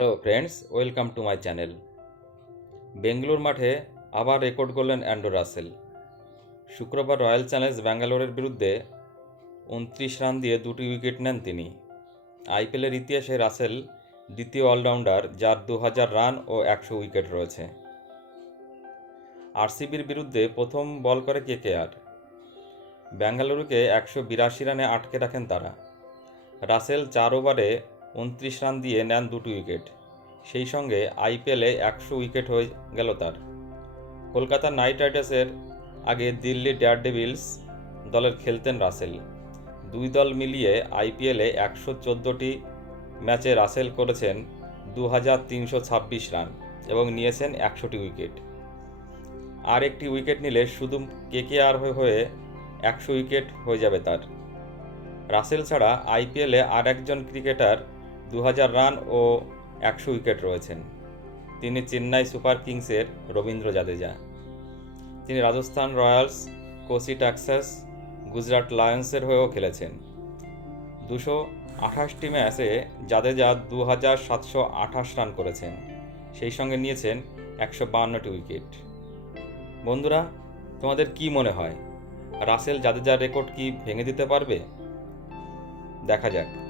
Hello friends welcome to my channel Bengaluru মাঠে আবার record করলেন অ্যান্ড্রো রাসেল শুক্রবার রয়্যাল চ্যালেঞ্জ ব্যাঙ্গালোরের বিরুদ্ধে উনত্রিশ রান দিয়ে দুটি উইকেট নেন তিনি। আইপিএলের ইতিহাসে রাসেল দ্বিতীয় অলরাউন্ডার যার দু হাজার রান ও একশো উইকেট রয়েছে। আরসিবির বিরুদ্ধে প্রথম বল করে কেকেআর ব্যাঙ্গালুরুকে একশো বিরাশি রানে আটকে রাখেন তারা। রাসেল চার ওভারে উনত্রিশ রান দিয়ে নেন দুটি উইকেট। সেই সঙ্গে আইপিএলে একশো উইকেট হয়ে গেল তার। কলকাতা নাইট রাইডার্সের আগে দিল্লি ডেয়ার ডেভিলস দলের খেলতেন রাসেল। দুই দল মিলিয়ে আইপিএলে একশো চোদ্দোটি ম্যাচে রাসেল করেছেন দু হাজার তিনশো ছাব্বিশ রান এবং নিয়েছেন একশোটি উইকেট। আর একটি উইকেট নিলে শুধু কেকেআর হয়ে একশো উইকেট হয়ে যাবে তার। রাসেল ছাড়া আইপিএলে আর একজন ক্রিকেটার দু হাজার রান ও একশো উইকেট রয়েছেন। তিনি চেন্নাই সুপার কিংসের রবীন্দ্র জাদেজা। তিনি রাজস্থান রয়্যালস, কোসি টাক্সাস গুজরাট লায়ন্সের হয়েও খেলেছেন। দুশো আঠাশটি ম্যাচে জাদেজা দু হাজার সাতশো আঠাশ রান করেছেন। সেই সঙ্গে নিয়েছেন একশো বাহান্নটি উইকেট। বন্ধুরা, তোমাদের কি মনে হয়? রাসেল জাদেজার রেকর্ড কি ভেঙে দিতে পারবে? দেখা যাক।